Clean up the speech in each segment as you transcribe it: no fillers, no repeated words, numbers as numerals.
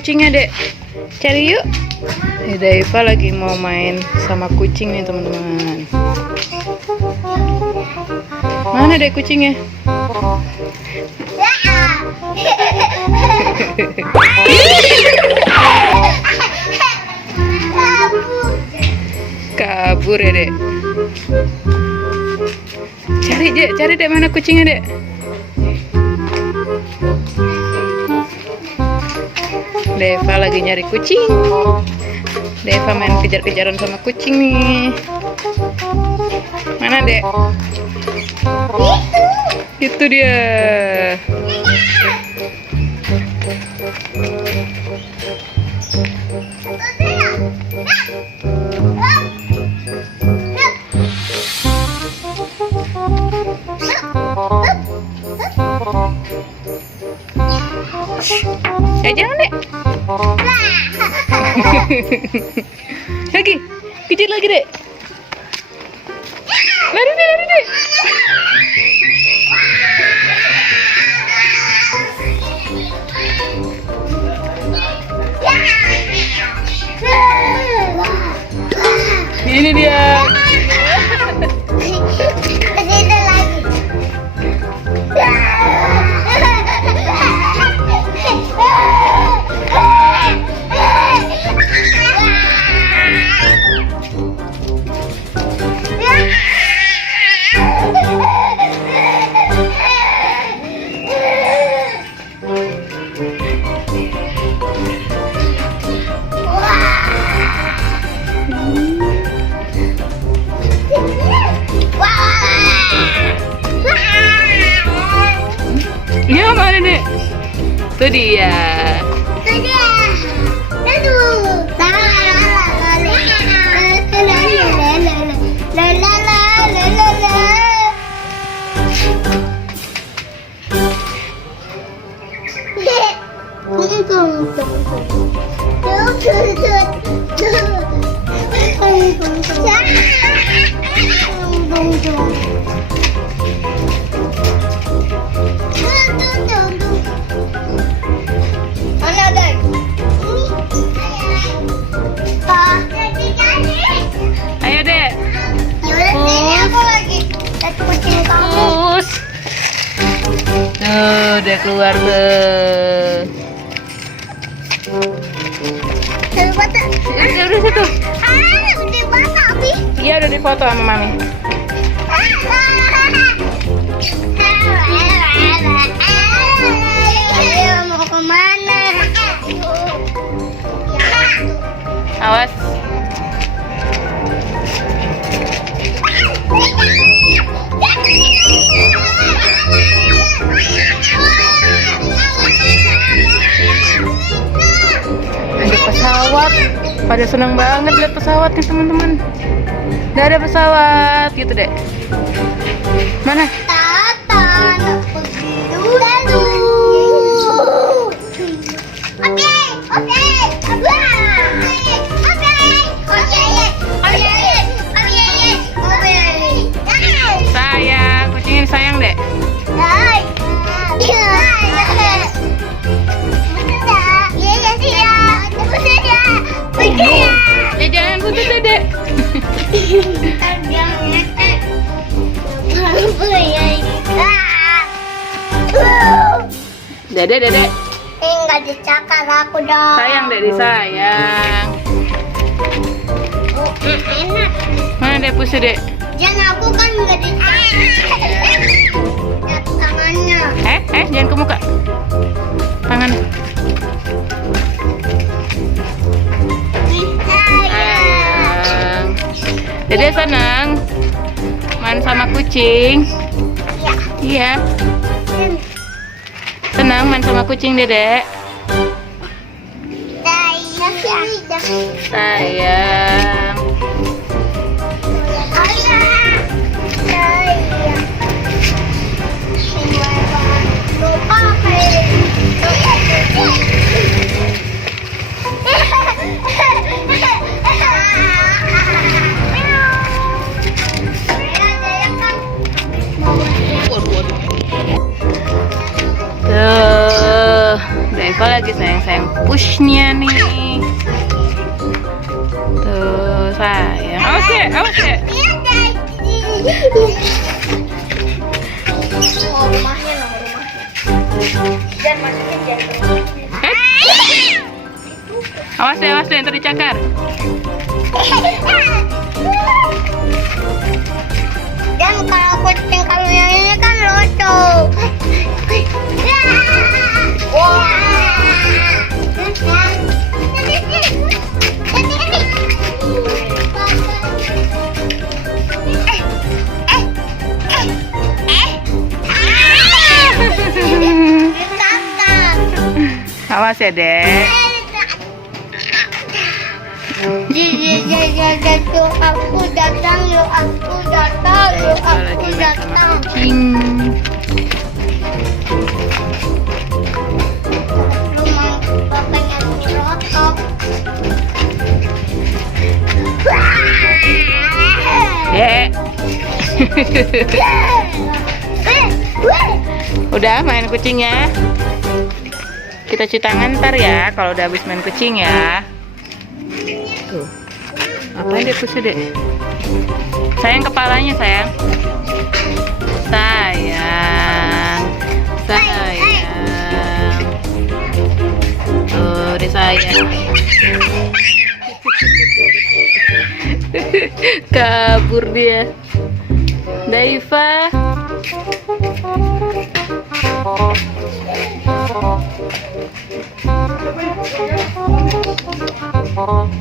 kucingnya, Dek? Cari yuk. Deva lagi mau main sama kucing nih, teman-teman. Mana Dek kucingnya? Kabur ya, Dek. Cari Dek, mana kucingnya, Dek? Deva lagi nyari kucing. Deva main kejar-kejaran sama kucing nih. Mana, Dek? Itu dia. Jangan, Dek. Lagi, kejar lagi, Dek. Lari, Dek. Ini dia. Iya, mana, Dek? Itu dia. Ayo, Dek. Pus. Tuh, udah keluar tuh. Udah situ. Iya, udah difoto sama Mami. Mau kemana? Awas. Ada pesawat. Pada senang banget lihat pesawat nih, teman-teman. Nggak ada pesawat gitu, Dek. Mana? Sayang, kucingnya sayang, Dek. Ya jangan putus, Dek. Dek. Enggak dicakar aku dong. Sayang, Dek, disayang. Enak. Mana, Dek, pusu, Dek? Jangan aku kan enggak dicakar. Lihat tangannya. Jangan ke muka. Tangan. Sayang. Dede senang main sama kucing. Iya. Senang main sama kucing, Dede. Sayang. Tuh, Deva lagi sayang-sayang pushnya nih. Tuh sayang. Awas ya, awas ya. Iya, Daddy. Oh, rumahnya loh, rumahnya. Dan masukin jangan. Awas ya, ntar dicakar. Dan kalau kucing kamu yang ini kan lucu. Awas ya, Dek. Aku datang, yuk aku datang, yuk aku datang. Kucing. Rumah bapaknya rotok. Dek. Udah main kucingnya. Kita cuci tangan ntar ya kalau udah habis main kucing ya. Tuh. Apa Dek pusing Dek? Sayang kepalanya sayang. Sayang. Tuh deh sayang. Kabur dia. Daifa.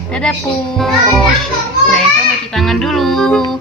Dadah push. Daifa mau cuci tangan dulu.